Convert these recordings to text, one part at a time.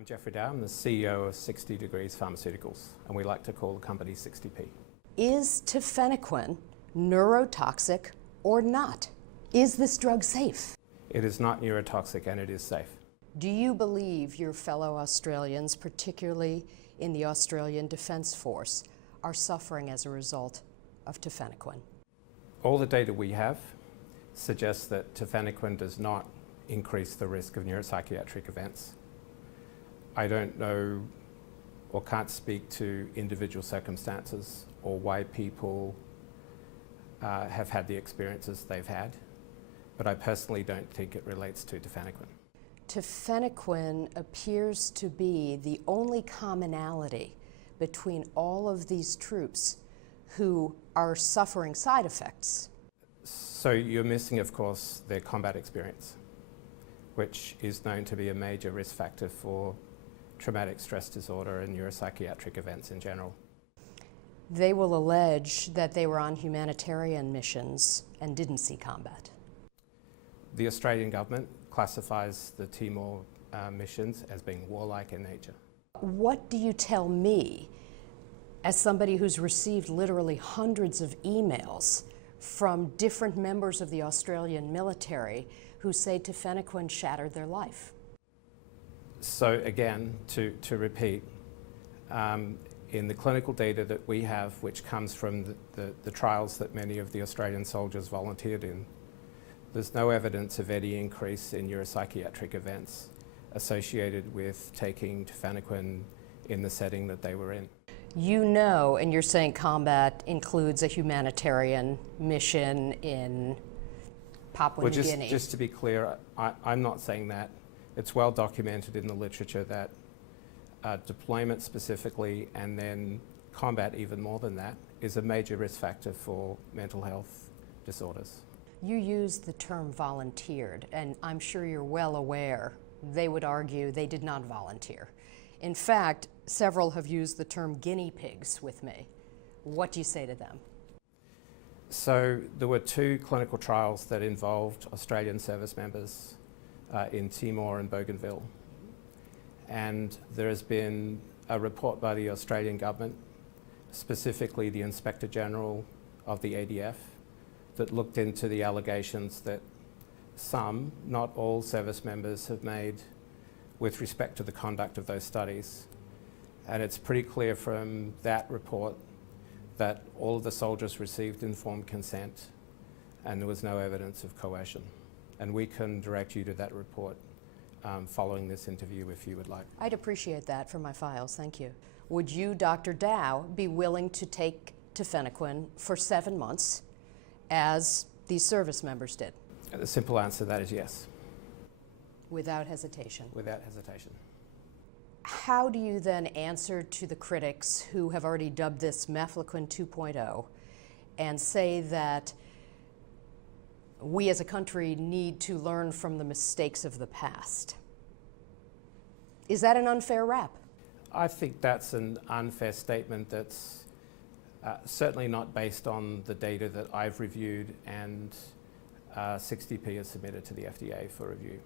I'm Geoffrey Dow. I'm the CEO of 60 Degrees Pharmaceuticals, and we like to call the company 60p. Is tafenoquine neurotoxic or not? Is this drug safe? It is not neurotoxic and it is safe. Do you believe your fellow Australians, particularly in the Australian Defence Force, are suffering as a result of tafenoquine? All the data we have suggests that tafenoquine does not increase the risk of neuropsychiatric events. I don't know or can't speak to individual circumstances or why people have had the experiences they've had, but I personally don't think it relates to tafenoquine. Tafenoquine appears to be the only commonality between all of these troops who are suffering side effects. So you're missing, of course, their combat experience, which is known to be a major risk factor for traumatic stress disorder and neuropsychiatric events in general. They will allege that they were on humanitarian missions and didn't see combat. The Australian government classifies the Timor missions as being warlike in nature. What do you tell me, as somebody who's received literally hundreds of emails from different members of the Australian military who say tafenoquine shattered their life? So again, to repeat, in the clinical data that we have, which comes from the trials that many of the Australian soldiers volunteered in, there's no evidence of any increase in neuropsychiatric events associated with taking tafenoquine in the setting that they were in. You know, and you're saying combat includes a humanitarian mission in Papua New Guinea. Just to be clear, I'm not saying that. It's well documented in the literature that deployment specifically, and then combat even more than that, is a major risk factor for mental health disorders. You used the term volunteered, and I'm sure you're well aware they would argue they did not volunteer. In fact, several have used the term guinea pigs with me. What do you say to them? So there were two clinical trials that involved Australian service members in Timor and Bougainville. And there has been a report by the Australian government, specifically the Inspector General of the ADF, that looked into the allegations that some, not all, service members have made with respect to the conduct of those studies. And it's pretty clear from that report that all of the soldiers received informed consent and there was no evidence of coercion. And we can direct you to that report following this interview if you would like. I'd appreciate that for my files, thank you. Would you, Dr. Dow, be willing to take tafenoquine for 7 months as these service members did? The simple answer to that is yes. Without hesitation? Without hesitation. How do you then answer to the critics who have already dubbed this mefloquine 2.0 and say that we as a country need to learn from the mistakes of the past? Is that an unfair rap? I think that's an unfair statement that's certainly not based on the data that I've reviewed and 60p has submitted to the FDA for review.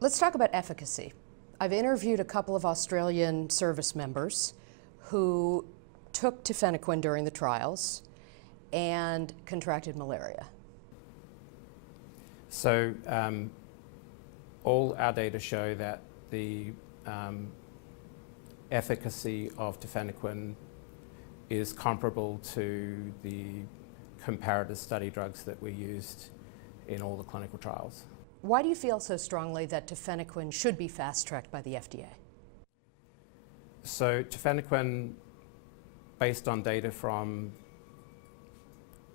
Let's talk about efficacy. I've interviewed a couple of Australian service members who took tafenoquine during the trials and contracted malaria. So all our data show that the efficacy of tafenoquine is comparable to the comparator study drugs that we used in all the clinical trials. Why do you feel so strongly that tafenoquine should be fast-tracked by the FDA? So tafenoquine, based on data from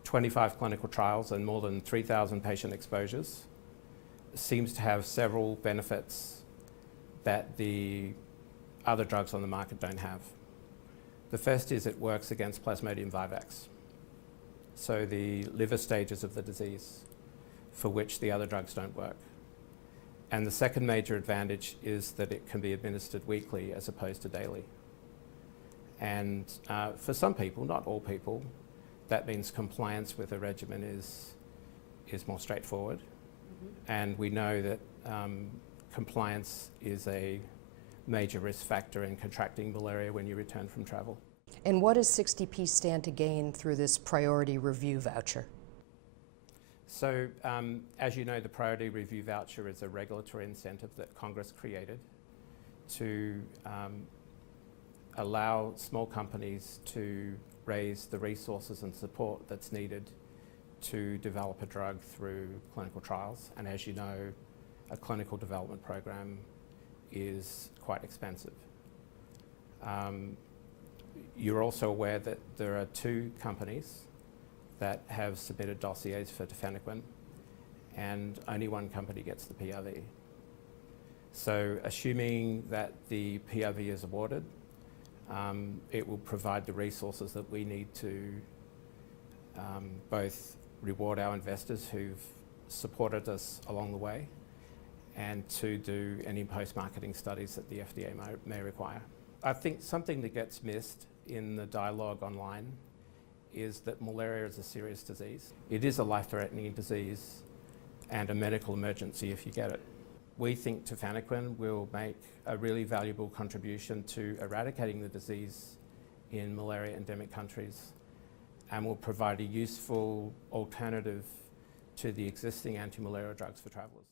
25 clinical trials and more than 3,000 patient exposures, seems to have several benefits that the other drugs on the market don't have. The first is it works against Plasmodium vivax, so the liver stages of the disease for which the other drugs don't work. And the second major advantage is that it can be administered weekly as opposed to daily. And for some people, not all people, that means compliance with a regimen is more straightforward. Mm-hmm. And we know that compliance is a major risk factor in contracting malaria when you return from travel. And what does 60P stand to gain through this priority review voucher? So, as you know, the priority review voucher is a regulatory incentive that Congress created to allow small companies to raise the resources and support that's needed to develop a drug through clinical trials. And as you know, a clinical development program is quite expensive. You're also aware that there are 2 companies that have submitted dossiers for tafenoquine, and only 1 company gets the PRV. So assuming that the PRV is awarded, it will provide the resources that we need to both reward our investors who've supported us along the way and to do any post-marketing studies that the FDA may require. I think something that gets missed in the dialogue online is that malaria is a serious disease. It is a life-threatening disease and a medical emergency if you get it. We think tafenoquine will make a really valuable contribution to eradicating the disease in malaria endemic countries and will provide a useful alternative to the existing anti-malaria drugs for travellers.